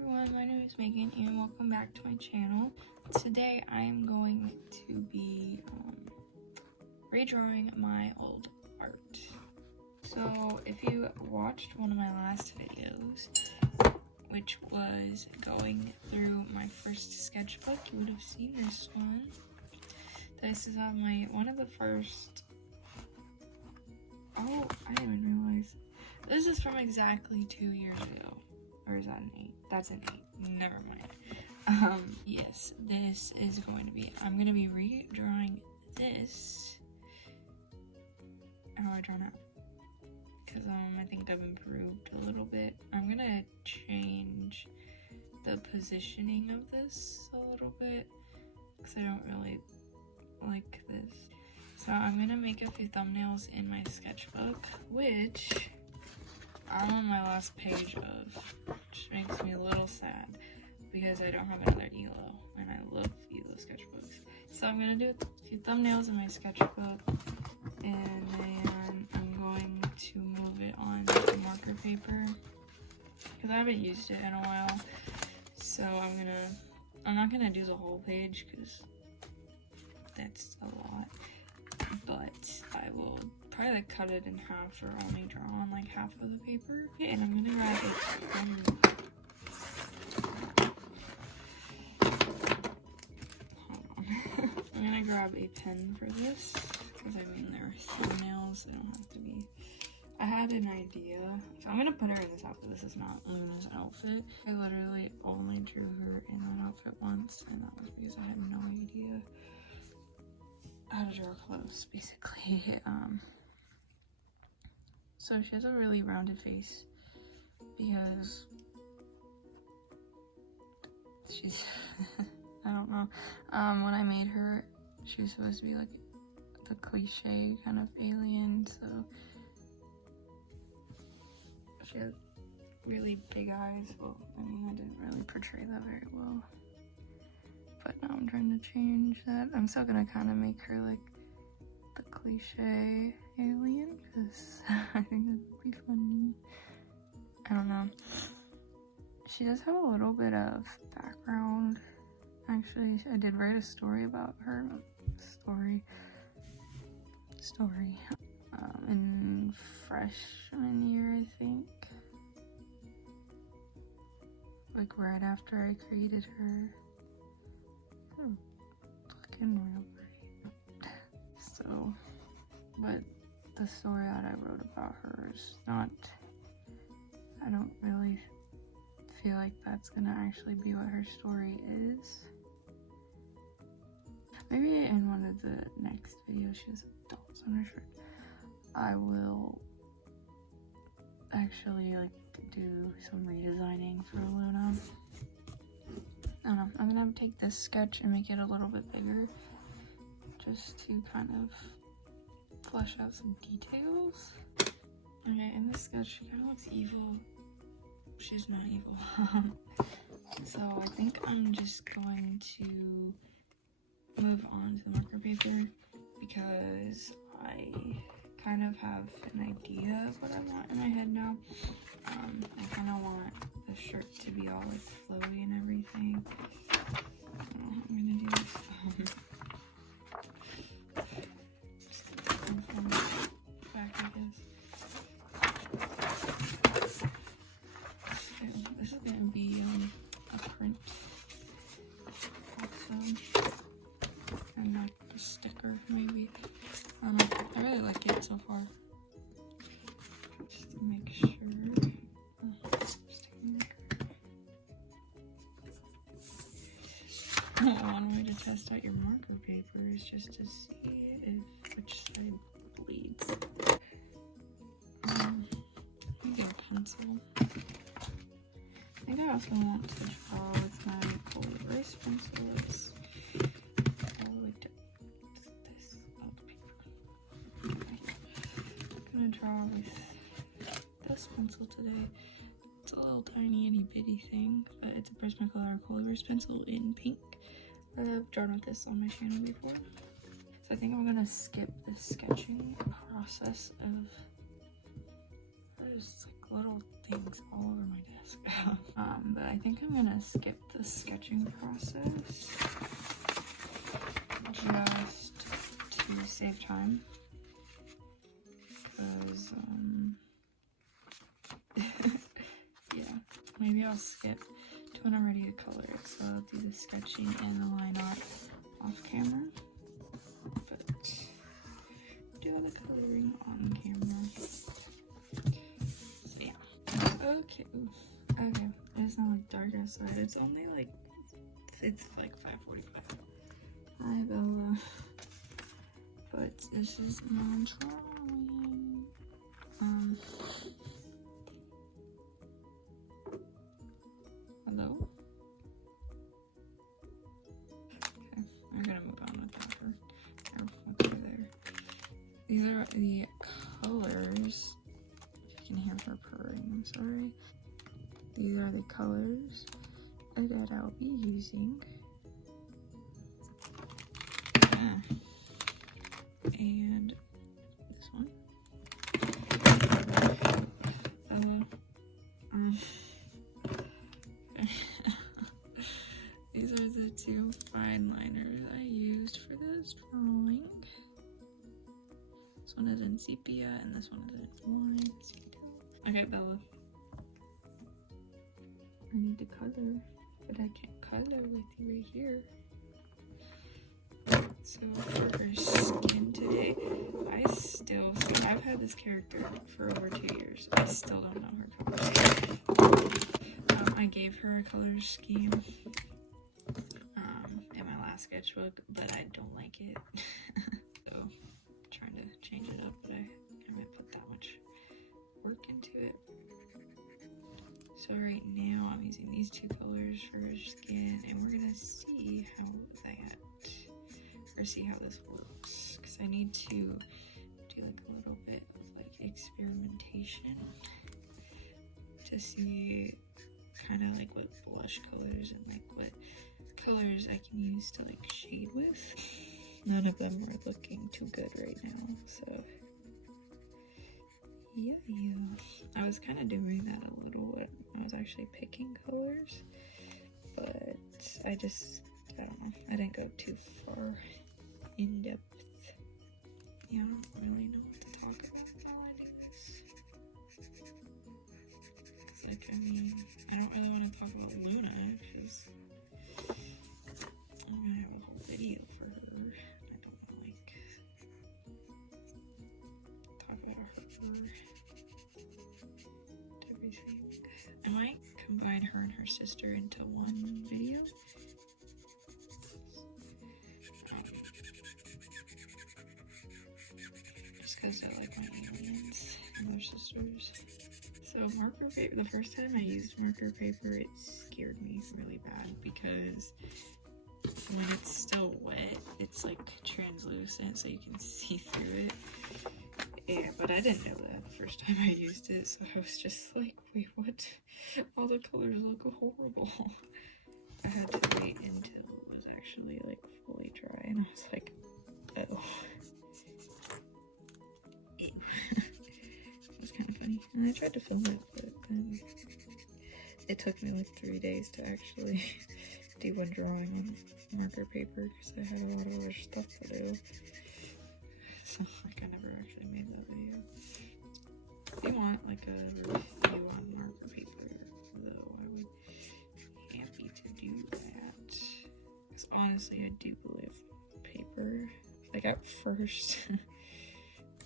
everyone, my name is Megan and welcome back to my channel. Today I am going to be redrawing my old art. So if you watched one of my last videos, which was going through my first sketchbook, you would have seen this one. This is on my, one of the first, oh, I didn't even realize. This is from exactly 2 years ago. Or is that an 8? That's an 8. Never mind. Yes, this is going to be, I'm going to be redrawing this. How I draw now. Because I think I've improved a little bit. I'm going to change the positioning of this a little bit. Because I don't really like this. So I'm going to make a few thumbnails in my sketchbook, which I'm on my last page of, which makes me a little sad because I don't have another ELO, and I love ELO sketchbooks. So I'm going to do a few thumbnails in my sketchbook, and then I'm going to move it on to marker paper because I haven't used it in a while. So I'm not going to do the whole page because that's a lot, but I will probably like cut it in half or only draw on like half of the paper. Okay, and I'm gonna grab a pen. Hold on. I'm gonna grab a pen for this because I mean they're thumbnails. They don't have to be. I had an idea, so I'm gonna put her in this outfit. This is not Luna's outfit. I literally only drew her in that outfit once, and that was because I had no idea how to draw clothes, basically. So she has a really rounded face because she's I don't know. When I made her, she was supposed to be like the cliche kind of alien, so she has really big eyes. Well, I mean, I didn't really portray that very well. But now I'm trying to change that. I'm still gonna kind of make her like the cliche alien because I think that would be funny. I don't know. She does have a little bit of background. Actually, I did write a story about her. Story. In freshman year, I think. Like right after I created her. Looking real pretty. So, but the story that I wrote about her is not, I don't really feel like that's gonna actually be what her story is. Maybe in one of the next videos, she has dots on her shirt, I will actually like do some redesigning for Luna. I don't know, I'm gonna have to take this sketch and make it a little bit bigger just to kind of flesh out some details. Okay, in this sketch, she kind of looks evil. She's not evil. So I think I'm just going to move on to the marker paper because I kind of have an idea of what I want in my head now. I kind of want the shirt to be all like flowy and everything. I'm gonna do this. Back, I guess. Okay, this is gonna be a print also, and like a sticker maybe. I don't know. I really like it so far. Just to make sure. One way to test out your marker paper is just to see if which side bleeds. Let me get a pencil. I think I also want to draw with my cold erase pencil. It's all the way to this old paper. Okay. I'm gonna draw with this pencil today. It's a little tiny itty bitty thing, but it's a Prismacolor cold erase pencil in pink. I've drawn with this on my channel before. So I think I'm gonna skip the sketching process of, I just like little things all over my desk. But I think I'm gonna skip the sketching process just to save time. Because, yeah, maybe I'll skip to when I'm ready to color it. So I'll do the sketching and the line art off camera. But do all the coloring on camera. So yeah. Okay. Okay. It's not like dark outside. It's only like, it's like 5:45. Hi Bella. But this is my drawing. Hello? Okay, I'm gonna move on without her. Or with her there. These are the colors. If you can hear her purring, I'm sorry. These are the colors that I'll be using. And this one. These are the two fine liners I used for this drawing. This one is in sepia and this one is in wine. Okay, Bella. I need to color, but I can't color with you right here. So for her skin today, so I've had this character for over 2 years. I still don't know her color. I gave her a color scheme in my last sketchbook, but I don't like it. So I'm trying to change it up, but I haven't put that much work into it. So right now I'm using these two colors for her skin, and we're gonna see how see how this works, because I need to do like a little bit of like experimentation to see kind of like what blush colors and like what colors I can use to like shade with. None of them are looking too good right now, so yeah. I was kind of doing that a little when I was actually picking colors, but I don't know, I didn't go too far in depth. Yeah, I don't really know what to talk about while I do this. It's like, I mean, I don't really want to talk about Luna because I'm gonna have a whole video for her. I don't want to like talk about her everything. I might combine her and her sister into one video. Because I like my aliens and their sisters. So marker paper, the first time I used marker paper, it scared me really bad because when it's still wet, it's like translucent so you can see through it. Yeah, but I didn't know that the first time I used it, so I was just like, wait, what? All the colors look horrible. I had to wait until it was actually like fully dry, and I was like, oh. It was kind of funny, and I tried to film it, but then it took me like 3 days to actually do one drawing on marker paper because I had a lot of other stuff to do. So like I never actually made that video. If you want like a review on marker paper though, I would be happy to do that. Because honestly, I do believe paper, like at first,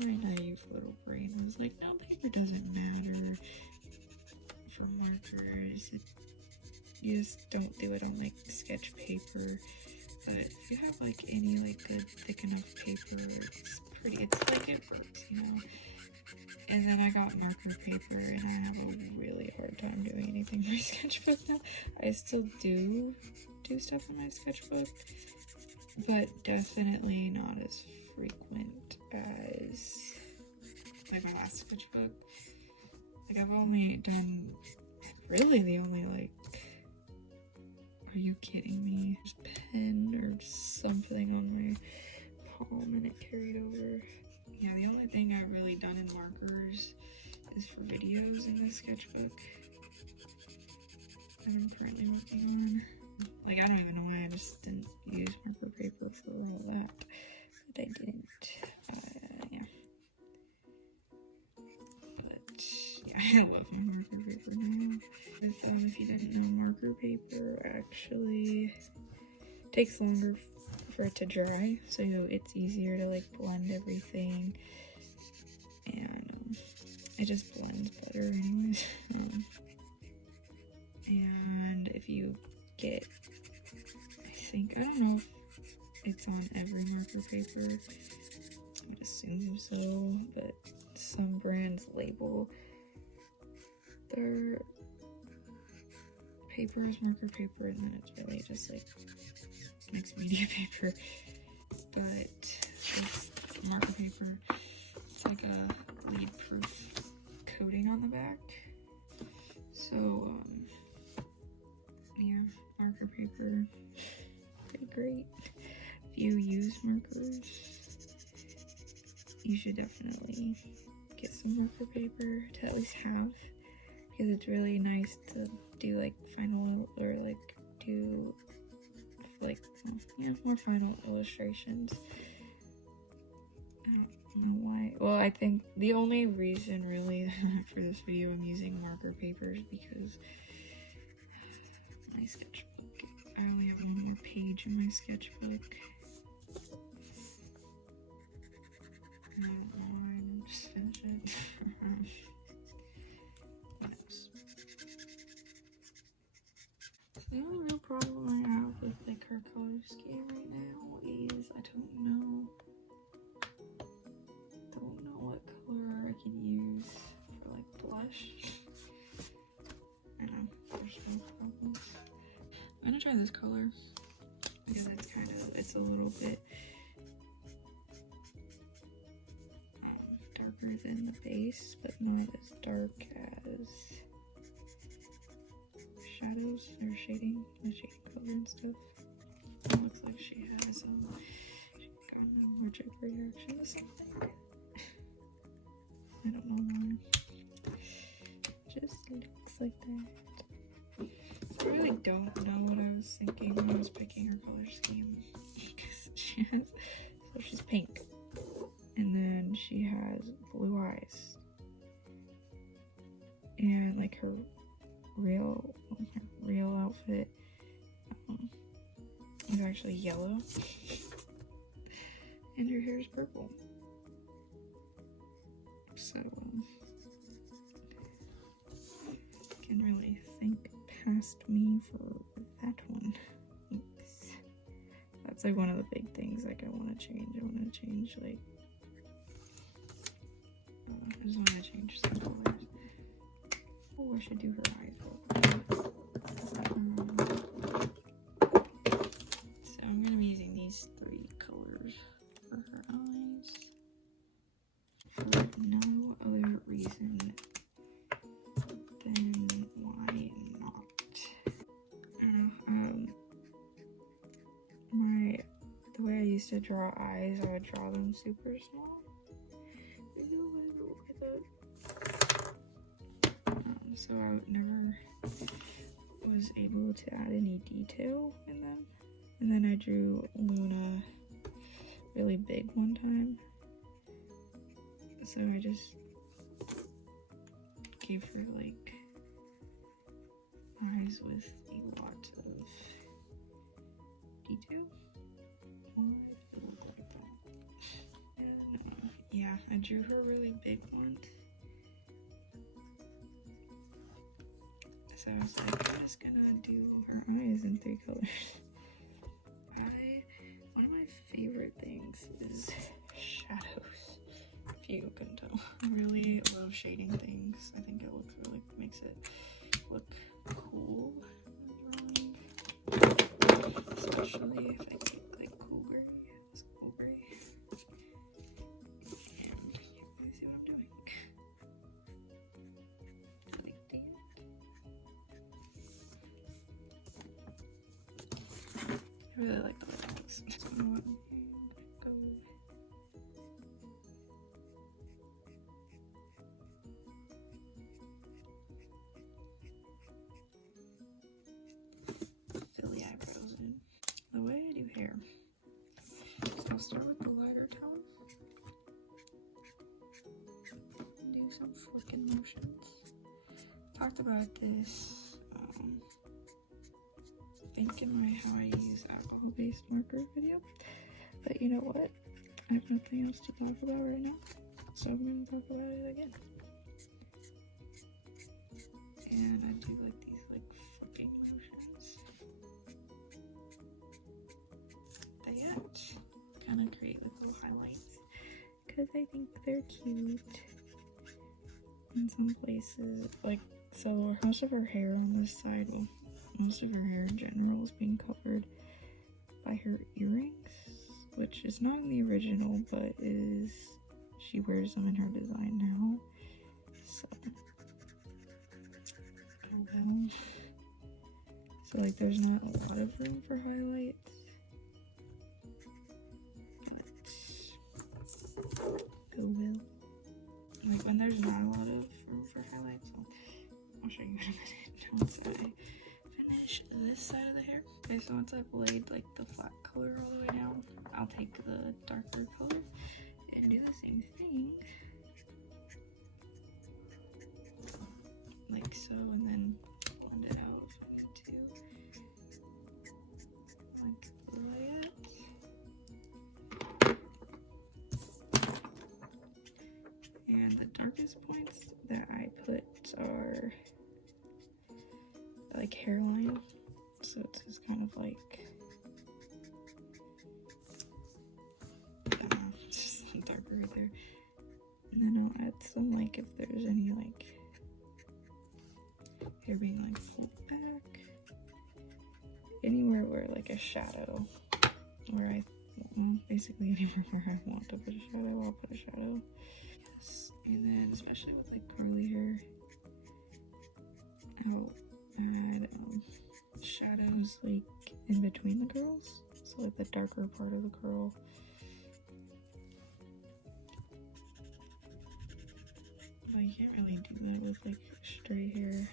my naive little brain was like, no, paper doesn't matter for markers. You just don't do it on like sketch paper. But if you have like any like good thick enough paper, it's like it works, you know. And then I got marker paper, and I have a really hard time doing anything in my sketchbook now. I still do stuff in my sketchbook, but definitely not as frequent as like my last sketchbook. Like I've only done, really the only like, are you kidding me? Just pen or something on my palm and it carried over. Yeah, the only thing I've really done in markers is for videos in this sketchbook that I'm currently working on. Like, I don't even know why I just didn't use marker paper for all that, but I didn't. Yeah. But yeah, I love my marker paper now. If you didn't know, marker paper actually takes longer for it to dry, so it's easier to like blend everything, and it just blends better anyways. And if you get, I don't know if it's on every marker paper, I would assume so, but some brands label their paper as marker paper, and then it's really just like mixed media paper. But it's marker paper, it's like a bleed proof coating on the back, so yeah, marker paper, pretty great. If you use markers, you should definitely get some marker paper to at least have, because it's really nice to do like final, or like do like, yeah, more final illustrations. I don't know why. Well, I think the only reason really for this video I'm using marker papers because my sketchbook, I only have one more page in my sketchbook. I don't know why, I'm just finish it. The only real problem I have with like her color scheme right now is I don't know what color I could use for like blush. I know, there's no problems. I'm gonna try this color because it's a little bit darker than the base, but not as dark as shadows or shading, the shading color and stuff. It looks like she has she got an allergic reaction to something. I don't know why. Just looks like that. I really don't know what I was thinking when I was picking her color scheme, because she's pink, and then she has blue eyes, and like her real outfit is actually yellow, and her hair is purple. So can really think past me for that one. That's like one of the big things like I want to change. I want to change like I just want to change some colors. Oh, I should do her eyes real quick. So I'm gonna be using these 3 colors for her eyes for no other reason than why not. The way I used to draw eyes, I would draw them super small. So I never was able to add any detail in them. And then I drew Luna really big one time. So I just gave her like eyes with a lot of detail. And yeah, I drew her really big one. So I was like, I'm just gonna do her eyes in 3 colors. One of my favorite things is shadows, if you can tell. I really love shading things. I think it makes it look cool in drawing. Especially if I take like cool gray. This cool gray. And you guys see what I'm doing. Like that. I really like the legs. start with the lighter tone. Do some flicking motions. Talked about this, I think in my how I use alcohol-based marker video. But you know what? I have nothing else to talk about right now, so I'm gonna talk about it again. And I do like these like flicking motions. That kind of create like little highlights because I think they're cute. In some places, like, so most of her hair on this side, well, most of her hair in general is being covered by her earrings, which is not in the original, but is, she wears them in her design now, so, I don't know. So, like, there's not a lot of room for highlights, but, oh well. Like, when there's not a lot of room for highlights, I'll show you in a minute once I finish this side of the hair. Okay, so once I've laid like the flat color all the way down, I'll take the darker color and do the same thing. Like so, and then blend it out if I need to. Like that. And the darkest points that I put are like hairline, so it's just kind of like just darker right there. And then I'll add some, like, if there's any like hair being like pulled back, anywhere where like a shadow, where I, well, basically anywhere where I want to put a shadow, I'll put a shadow. Yes, and then especially with like curly hair, I'll add shadows like in between the curls, so like the darker part of the curl. I can't really do that with like straight hair,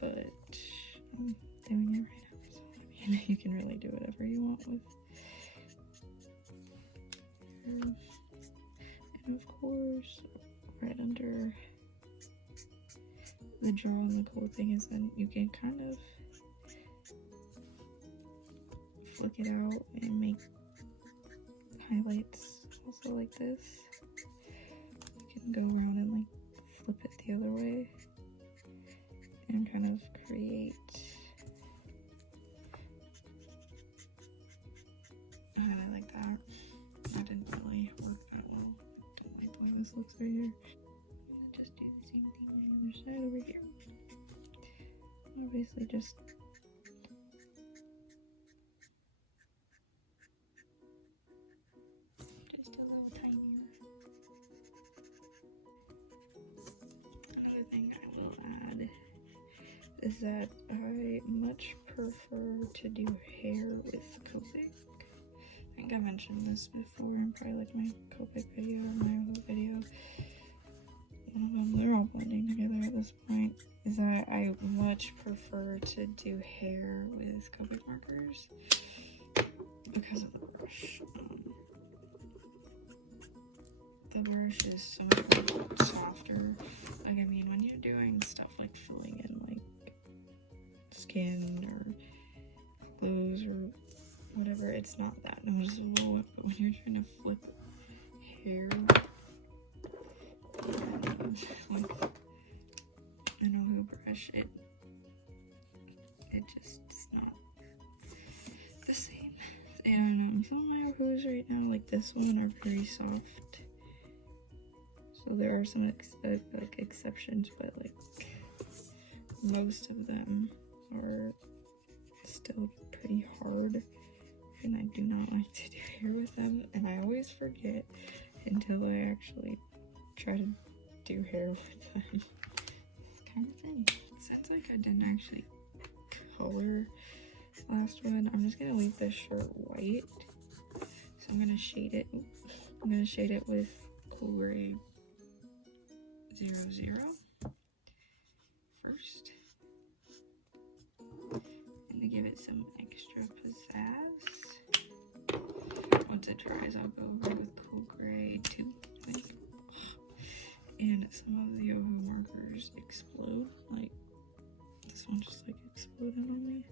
but I'm doing it right now, so I mean, you can really do whatever you want with hair. And of course, right under the jaw, and the cool thing is then you can kind of flick it out and make highlights also like this. You can go around and like flip it the other way and kind of create a highlight like that. That didn't really work that well. I don't like the way this looks right here. I'm gonna just do the same thing on the other side over here. Obviously just a little tinier. Another thing I will add is that I much prefer to do hair with Copic. I think I mentioned this before in probably like my Copic video or my other video. One of them, they're all blending together at this point. Is that I much prefer to do hair with Copic markers because of the brush. The brush is so much softer. Like, I mean, when you're doing stuff like filling in like skin or clothes or whatever, it's not that noticeable. But when you're trying to flip hair, like an Ohu brush, it just is not the same. And some of my Ohus right now, like this one, are very soft. So there are some like exceptions, but like most of them are still pretty hard, and I do not like to do hair with them, and I always forget until I actually try to do hair with them. It's kind of thing. Since like I didn't actually color last one, I'm just gonna leave this shirt white. So I'm gonna shade it. I'm gonna shade it with Cool Grey 00 first, and to give it some extra pizzazz. once it dries, I'll go over with cool gray too. I think. And some of the Yoho markers explode, like this one just like exploded on me.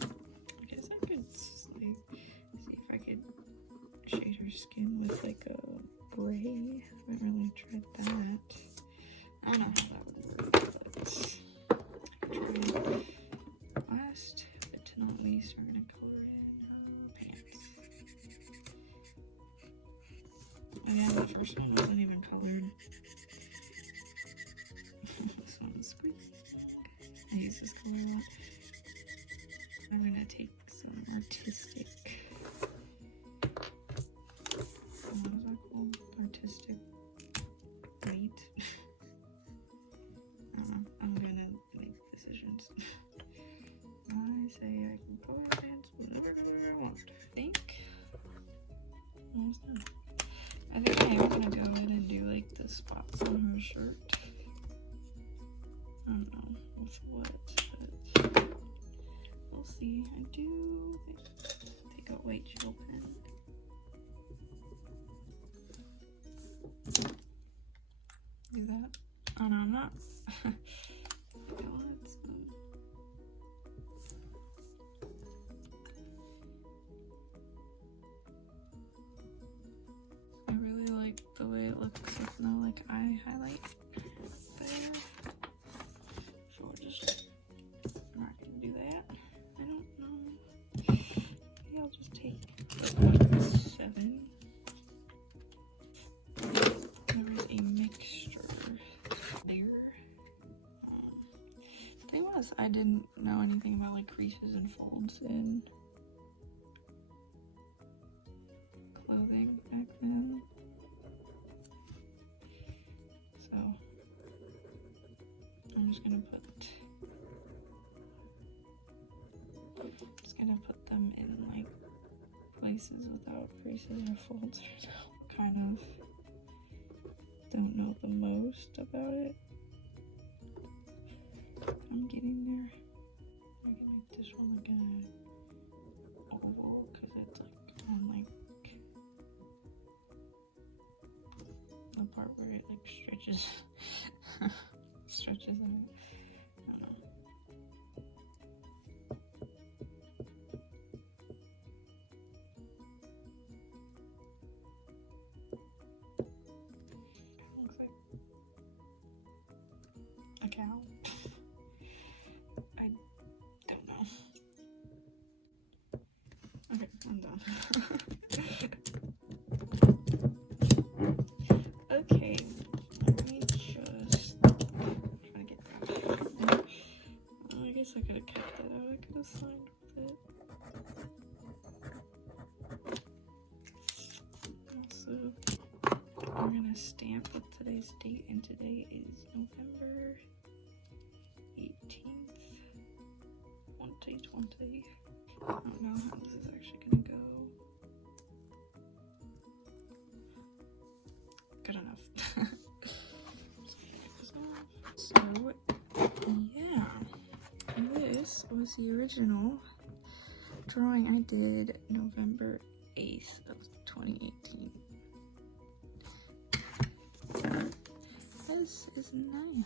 I guess I could like see if I could shade her skin with like a gray. I haven't really tried that. I don't know how that would work, but last but not least, we're gonna color in her pants. Again, the first one wasn't even colored. This one's squeaky. I use this color a lot. I'm gonna take some artistic. What is that called? Artistic white. I don't know. I'm gonna make decisions. I say I can color pants whatever color I want. I think almost done. I think I am gonna go in and do like the spots on her shirt. I don't know with what, but we'll see. I do take a white gel pen. Do that. Oh no, I'm not. I really like the way it looks with no like eye highlight there. So I'm not gonna do that. I don't know. Maybe I'll just take the 7. There is a mixture there. The thing was, I didn't know anything about like creases and folds in clothing back then. So I'm just gonna put them in like places without creases or folds right now. Kind of don't know the most about it. I'm getting there. I can make this one like an oval because it's like on like the part where it like stretches. Stretches and I don't know. Looks like a cow. I don't know. Okay, I'm done. Okay, let me just try to get that. I guess I could have kept that out. I could have signed with it. Also, we're gonna stamp with today's date, and today is November 18th, 2020. I don't know how this is actually gonna go. Good enough. So, yeah, this was the original drawing I did November 8th of 2018. This is nice.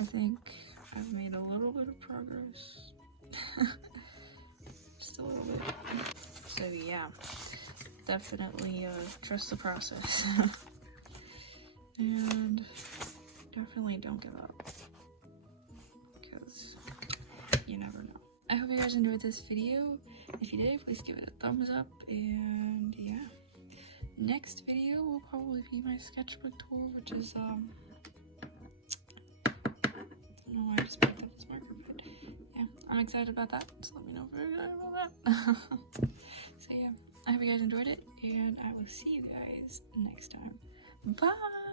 I think I've made a little bit of progress. Just a little bit. So yeah, definitely trust the process. And definitely don't give up, because you never know. I hope you guys enjoyed this video. If you did, please give it a thumbs up, and yeah. Next video will probably be my sketchbook tour, which is I don't know why I just picked up this marker, but yeah, I'm excited about that, so let me know if you're excited about that. So yeah, I hope you guys enjoyed it, and I will see you guys next time. Bye!